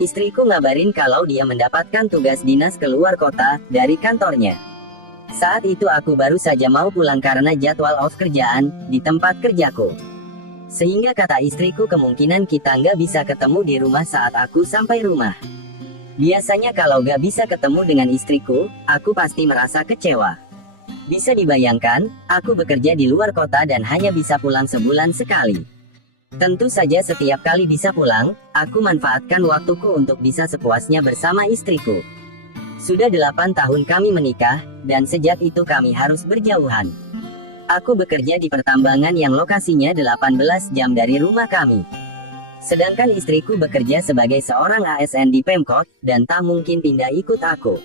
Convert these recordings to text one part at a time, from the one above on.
Istriku ngabarin kalau dia mendapatkan tugas dinas keluar kota dari kantornya. Saat itu aku baru saja mau pulang karena jadwal off kerjaan di tempat kerjaku. Sehingga kata istriku kemungkinan kita nggak bisa ketemu di rumah saat aku sampai rumah. Biasanya kalau nggak bisa ketemu dengan istriku, aku pasti merasa kecewa. Bisa dibayangkan, aku bekerja di luar kota dan hanya bisa pulang sebulan sekali. Tentu saja setiap kali bisa pulang, aku manfaatkan waktuku untuk bisa sepuasnya bersama istriku. Sudah 8 tahun kami menikah, dan sejak itu kami harus berjauhan. Aku bekerja di pertambangan yang lokasinya 18 jam dari rumah kami. Sedangkan istriku bekerja sebagai seorang ASN di Pemkot, dan tak mungkin pindah ikut aku.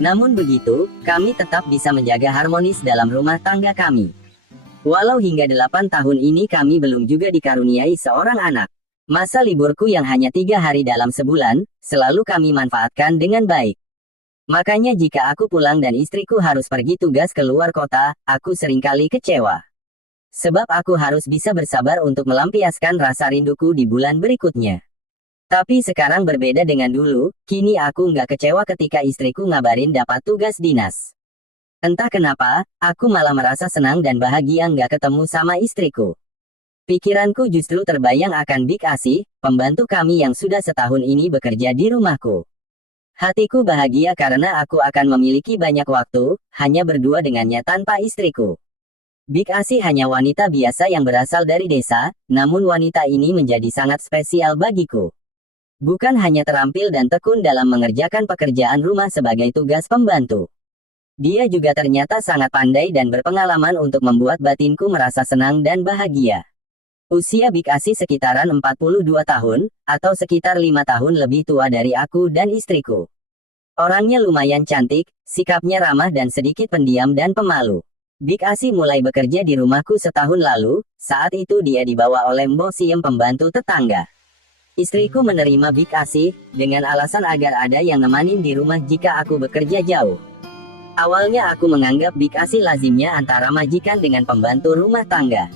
Namun begitu, kami tetap bisa menjaga harmonis dalam rumah tangga kami. Walau hingga 8 tahun ini kami belum juga dikaruniai seorang anak. Masa liburku yang hanya 3 hari dalam sebulan, selalu kami manfaatkan dengan baik. Makanya jika aku pulang dan istriku harus pergi tugas ke luar kota, aku seringkali kecewa. Sebab aku harus bisa bersabar untuk melampiaskan rasa rinduku di bulan berikutnya. Tapi sekarang berbeda dengan dulu, kini aku nggak kecewa ketika istriku ngabarin dapat tugas dinas. Entah kenapa, aku malah merasa senang dan bahagia nggak ketemu sama istriku. Pikiranku justru terbayang akan Bik Asih, pembantu kami yang sudah setahun ini bekerja di rumahku. Hatiku bahagia karena aku akan memiliki banyak waktu, hanya berdua dengannya tanpa istriku. Bik Asih hanya wanita biasa yang berasal dari desa, namun wanita ini menjadi sangat spesial bagiku. Bukan hanya terampil dan tekun dalam mengerjakan pekerjaan rumah sebagai tugas pembantu. Dia juga ternyata sangat pandai dan berpengalaman untuk membuat batinku merasa senang dan bahagia. Usia Bik Asih sekitaran 42 tahun, atau sekitar 5 tahun lebih tua dari aku dan istriku. Orangnya lumayan cantik, sikapnya ramah dan sedikit pendiam dan pemalu. Bik Asih mulai bekerja di rumahku setahun lalu, saat itu dia dibawa oleh Mbok Siem pembantu tetangga. Istriku menerima Bik Asih, dengan alasan agar ada yang nemanin di rumah jika aku bekerja jauh. Awalnya aku menganggap Bik Asih lazimnya antara majikan dengan pembantu rumah tangga.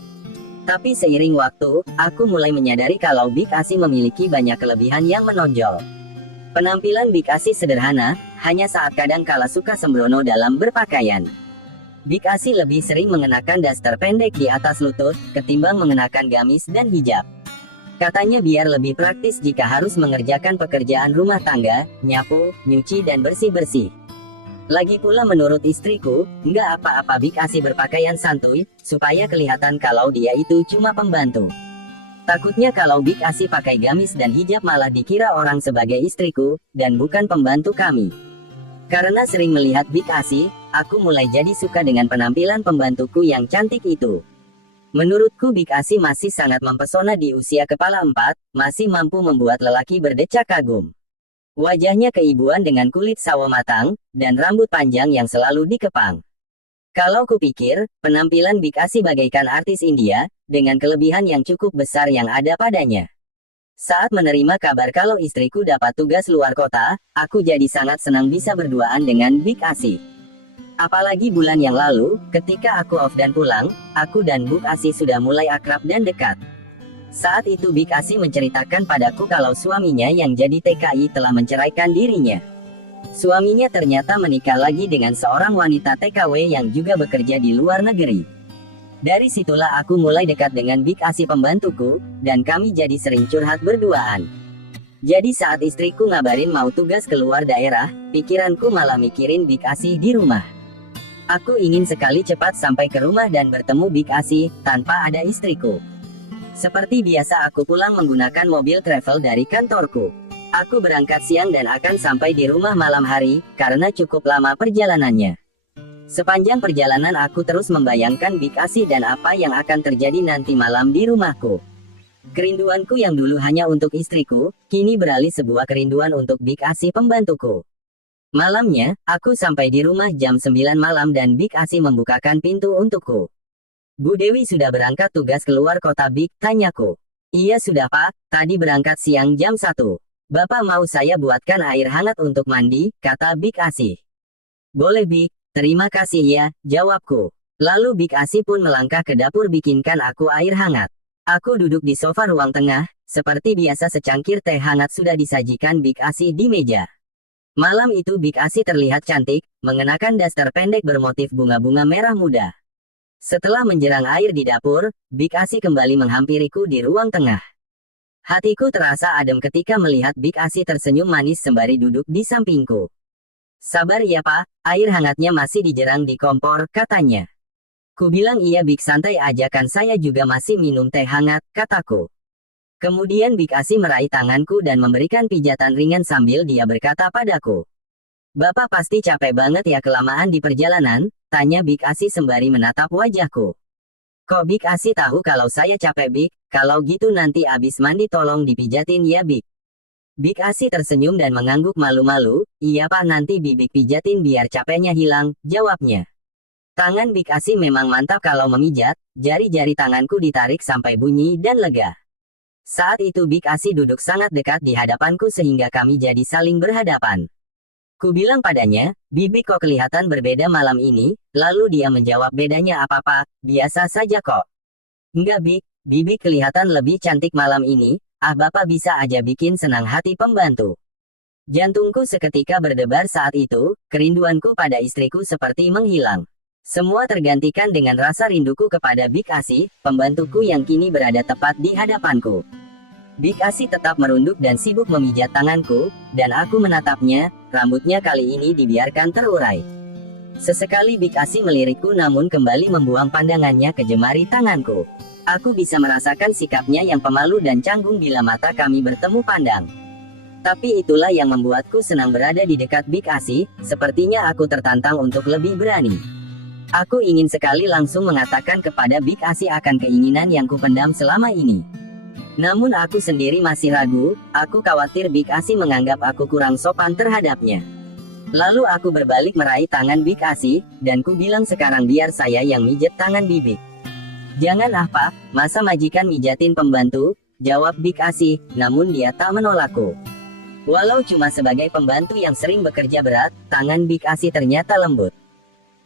Tapi seiring waktu, aku mulai menyadari kalau Bik Asih memiliki banyak kelebihan yang menonjol. Penampilan Bik Asih sederhana, hanya saat kadang kala suka sembrono dalam berpakaian. Bik Asih lebih sering mengenakan daster pendek di atas lutut, ketimbang mengenakan gamis dan hijab. Katanya biar lebih praktis jika harus mengerjakan pekerjaan rumah tangga, nyapu, nyuci dan bersih-bersih. Lagi pula menurut istriku, nggak apa-apa Bik Asih berpakaian santuy, supaya kelihatan kalau dia itu cuma pembantu. Takutnya kalau Bik Asih pakai gamis dan hijab malah dikira orang sebagai istriku, dan bukan pembantu kami. Karena sering melihat Bik Asih, aku mulai jadi suka dengan penampilan pembantuku yang cantik itu. Menurutku Bik Asih masih sangat mempesona di usia kepala 4, masih mampu membuat lelaki berdecak kagum. Wajahnya keibuan dengan kulit sawo matang, dan rambut panjang yang selalu dikepang. Kalau kupikir, penampilan Bik Asih bagaikan artis India, dengan kelebihan yang cukup besar yang ada padanya. Saat menerima kabar kalau istriku dapat tugas luar kota, aku jadi sangat senang bisa berduaan dengan Bik Asih. Apalagi bulan yang lalu, ketika aku off dan pulang, aku dan Bik Asih sudah mulai akrab dan dekat. Saat itu Bik Asih menceritakan padaku kalau suaminya yang jadi TKI telah menceraikan dirinya. Suaminya ternyata menikah lagi dengan seorang wanita TKW yang juga bekerja di luar negeri. Dari situlah aku mulai dekat dengan Bik Asih pembantuku, dan kami jadi sering curhat berduaan. Jadi saat istriku ngabarin mau tugas keluar daerah, pikiranku malah mikirin Bik Asih di rumah. Aku ingin sekali cepat sampai ke rumah dan bertemu Bik Asih, tanpa ada istriku. Seperti biasa aku pulang menggunakan mobil travel dari kantorku. Aku berangkat siang dan akan sampai di rumah malam hari, karena cukup lama perjalanannya. Sepanjang perjalanan aku terus membayangkan Bik Asih dan apa yang akan terjadi nanti malam di rumahku. Kerinduanku yang dulu hanya untuk istriku, kini beralih sebuah kerinduan untuk Bik Asih pembantuku. Malamnya, aku sampai di rumah jam 9 malam dan Bik Asih membukakan pintu untukku. Bu Dewi sudah berangkat tugas keluar kota Bik, tanyaku. Iya sudah Pak, tadi berangkat siang jam 1. Bapak mau saya buatkan air hangat untuk mandi, kata Bik Asih. Boleh Bik, terima kasih ya, jawabku. Lalu Bik Asih pun melangkah ke dapur bikinkan aku air hangat. Aku duduk di sofa ruang tengah, seperti biasa secangkir teh hangat sudah disajikan Big Asi di meja. Malam itu Big Asi terlihat cantik, mengenakan daster pendek bermotif bunga-bunga merah muda. Setelah menjerang air di dapur, Big Asi kembali menghampiriku di ruang tengah. Hatiku terasa adem ketika melihat Big Asi tersenyum manis sembari duduk di sampingku. Sabar ya Pak, air hangatnya masih dijerang di kompor, katanya. Ku bilang iya Big, santai aja kan saya juga masih minum teh hangat, kataku. Kemudian Big Asi meraih tanganku dan memberikan pijatan ringan sambil dia berkata padaku. Bapak pasti capek banget ya kelamaan di perjalanan, tanya Big Asi sembari menatap wajahku. Kok Big Asi tahu kalau saya capek Big? Kalau gitu nanti abis mandi tolong dipijatin ya Big. Big Asi tersenyum dan mengangguk malu-malu, iya Pak nanti Bibik pijatin biar capeknya hilang, jawabnya. Tangan Big Asi memang mantap kalau memijat, jari-jari tanganku ditarik sampai bunyi dan lega. Saat itu Big Asi duduk sangat dekat di hadapanku sehingga kami jadi saling berhadapan. Ku bilang padanya, Bibik kok kelihatan berbeda malam ini, lalu dia menjawab bedanya apa Pak, biasa saja kok. Enggak Big, Bibik kelihatan lebih cantik malam ini. Bapak bisa aja bikin senang hati pembantu. Jantungku seketika berdebar saat itu, kerinduanku pada istriku seperti menghilang. Semua tergantikan dengan rasa rinduku kepada Big Asi, pembantuku yang kini berada tepat di hadapanku. Big Asi tetap merunduk dan sibuk memijat tanganku, dan aku menatapnya, rambutnya kali ini dibiarkan terurai. Sesekali Big Asi melirikku namun kembali membuang pandangannya ke jemari tanganku. Aku bisa merasakan sikapnya yang pemalu dan canggung bila mata kami bertemu pandang. Tapi itulah yang membuatku senang berada di dekat Big Asi, sepertinya aku tertantang untuk lebih berani. Aku ingin sekali langsung mengatakan kepada Big Asi akan keinginan yang kupendam selama ini. Namun aku sendiri masih ragu, aku khawatir Big Asi menganggap aku kurang sopan terhadapnya. Lalu aku berbalik meraih tangan Big Asi, dan ku bilang sekarang biar saya yang mijet tangan Bibik. Jangan Pak, masa majikan mijatin pembantu, jawab Big Asi, namun dia tak menolakku. Walau cuma sebagai pembantu yang sering bekerja berat, tangan Big Asi ternyata lembut.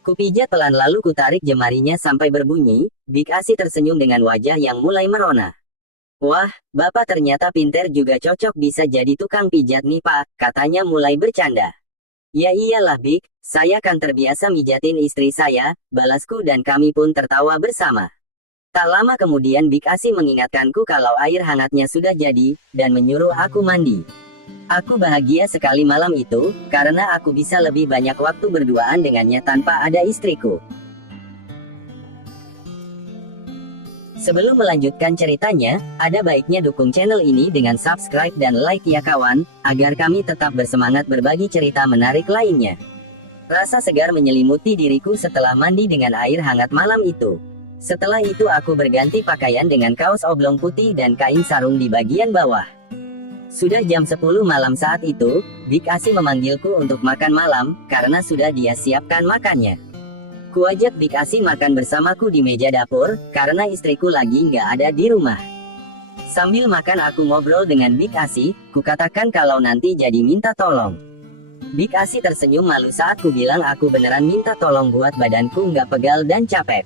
Kupijat pelan lalu kutarik jemarinya sampai berbunyi, Big Asi tersenyum dengan wajah yang mulai merona. Wah, Bapak ternyata pinter juga, cocok bisa jadi tukang pijat nih Pak, katanya mulai bercanda. Ya iyalah Big, saya kan terbiasa mijatin istri saya, balasku dan kami pun tertawa bersama. Tak lama kemudian Big Asi mengingatkanku kalau air hangatnya sudah jadi, dan menyuruh aku mandi. Aku bahagia sekali malam itu, karena aku bisa lebih banyak waktu berduaan dengannya tanpa ada istriku. Sebelum melanjutkan ceritanya, ada baiknya dukung channel ini dengan subscribe dan like ya kawan, agar kami tetap bersemangat berbagi cerita menarik lainnya. Rasa segar menyelimuti diriku setelah mandi dengan air hangat malam itu. Setelah itu aku berganti pakaian dengan kaos oblong putih dan kain sarung di bagian bawah. Sudah jam 10 malam saat itu, Big Asi memanggilku untuk makan malam, karena sudah dia siapkan makannya. Kuajak Big Asi makan bersamaku di meja dapur, karena istriku lagi nggak ada di rumah. Sambil makan aku ngobrol dengan Big Asi, kukatakan kalau nanti jadi minta tolong. Big Asi tersenyum malu saat ku bilang aku beneran minta tolong buat badanku nggak pegal dan capek.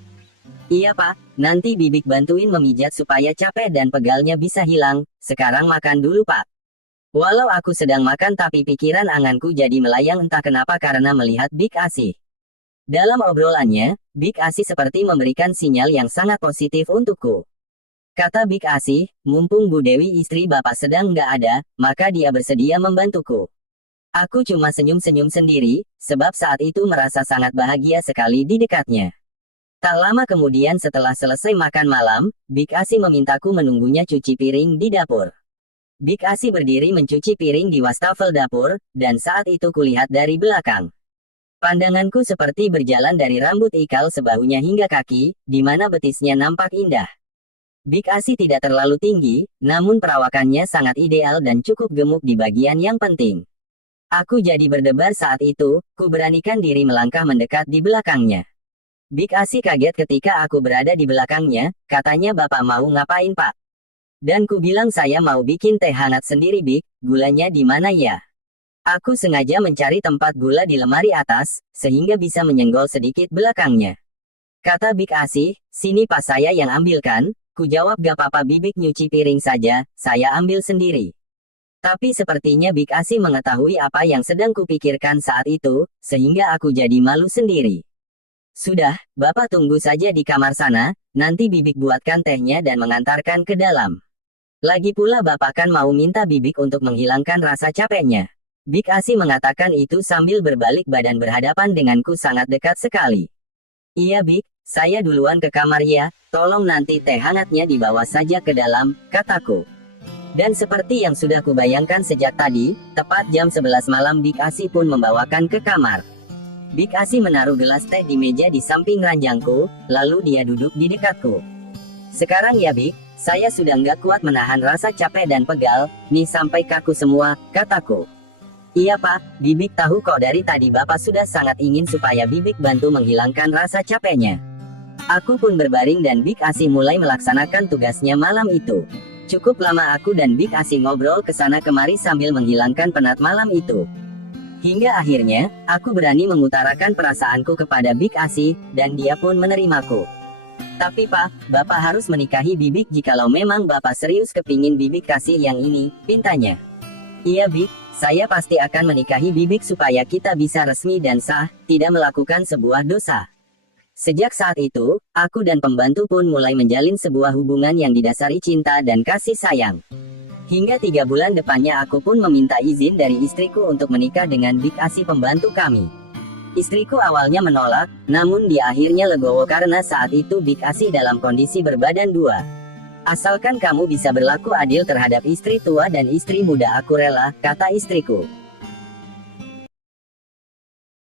Iya Pak, nanti Bibik bantuin memijat supaya capek dan pegalnya bisa hilang, sekarang makan dulu Pak. Walau aku sedang makan tapi pikiran anganku jadi melayang entah kenapa karena melihat Big Asi. Dalam obrolannya, Big Asi seperti memberikan sinyal yang sangat positif untukku. Kata Big Asi, mumpung Bu Dewi istri Bapak sedang nggak ada, maka dia bersedia membantuku. Aku cuma senyum-senyum sendiri, sebab saat itu merasa sangat bahagia sekali di dekatnya. Tak lama kemudian setelah selesai makan malam, Big Asi memintaku menunggunya cuci piring di dapur. Big Asi berdiri mencuci piring di wastafel dapur, dan saat itu kulihat dari belakang. Pandanganku seperti berjalan dari rambut ikal sebahunya hingga kaki, di mana betisnya nampak indah. Big Asi tidak terlalu tinggi, namun perawakannya sangat ideal dan cukup gemuk di bagian yang penting. Aku jadi berdebar saat itu, ku beranikan diri melangkah mendekat di belakangnya. Big Asi kaget ketika aku berada di belakangnya, katanya Bapak mau ngapain Pak? Dan ku bilang saya mau bikin teh hangat sendiri Big, gulanya di mana ya? Aku sengaja mencari tempat gula di lemari atas, sehingga bisa menyenggol sedikit belakangnya. Kata Big Asi, sini Pak saya yang ambilkan, Ku jawab gak apa-apa Bibik, nyuci piring saja, saya ambil sendiri. Tapi sepertinya Big Asi mengetahui apa yang sedang kupikirkan saat itu, sehingga aku jadi malu sendiri. Sudah, Bapak tunggu saja di kamar sana, nanti Bibik buatkan tehnya dan mengantarkan ke dalam. Lagi pula Bapak kan mau minta Bibik untuk menghilangkan rasa capeknya. Big Asi mengatakan itu sambil berbalik badan berhadapan denganku sangat dekat sekali. Iya Big, saya duluan ke kamar ya, tolong nanti teh hangatnya dibawa saja ke dalam, kataku. Dan seperti yang sudah kubayangkan sejak tadi, tepat jam 11 malam Big Asi pun membawakan ke kamar. Big Asi menaruh gelas teh di meja di samping ranjangku, lalu dia duduk di dekatku. Sekarang ya Big, saya sudah nggak kuat menahan rasa capek dan pegal, nih sampai kaku semua, kataku. Iya Pak, Bibik tahu kok dari tadi Bapak sudah sangat ingin supaya Bibik bantu menghilangkan rasa capeknya. Aku pun berbaring dan Big Asi mulai melaksanakan tugasnya malam itu. Cukup lama aku dan Big Asi ngobrol kesana kemari sambil menghilangkan penat malam itu. Hingga akhirnya, aku berani mengutarakan perasaanku kepada Big Asi, dan dia pun menerimaku. Tapi Pak, Bapak harus menikahi Bibik jikalau memang Bapak serius kepingin Bibik kasih yang ini, pintanya. Iya Big, saya pasti akan menikahi Bibik supaya kita bisa resmi dan sah, tidak melakukan sebuah dosa. Sejak saat itu, aku dan pembantu pun mulai menjalin sebuah hubungan yang didasari cinta dan kasih sayang. Hingga 3 bulan depannya aku pun meminta izin dari istriku untuk menikah dengan Big Asi pembantu kami. Istriku awalnya menolak, namun dia akhirnya legowo karena saat itu Big Asi dalam kondisi berbadan 2. Asalkan kamu bisa berlaku adil terhadap istri tua dan istri muda aku rela, kata istriku.